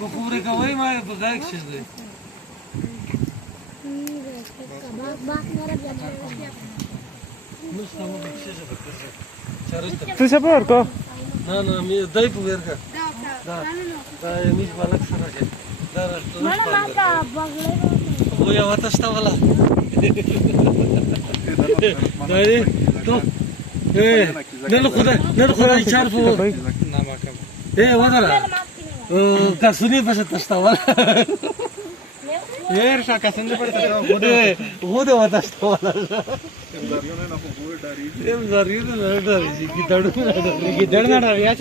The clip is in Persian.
بخوره کوي ما په ځای کې شې Tu se porco? نه نه مې دای په ورکه دا میش بالک سره کې دا راځه وو یا وته شته ولا دای ته نن خدای چار په نه ما کوم ودره کسونی په شته شته ولا Yer shaka sende padta. غوده وته شته ولا em zariyo ne ډاری کی دړو نه ډاری Gidan na raviya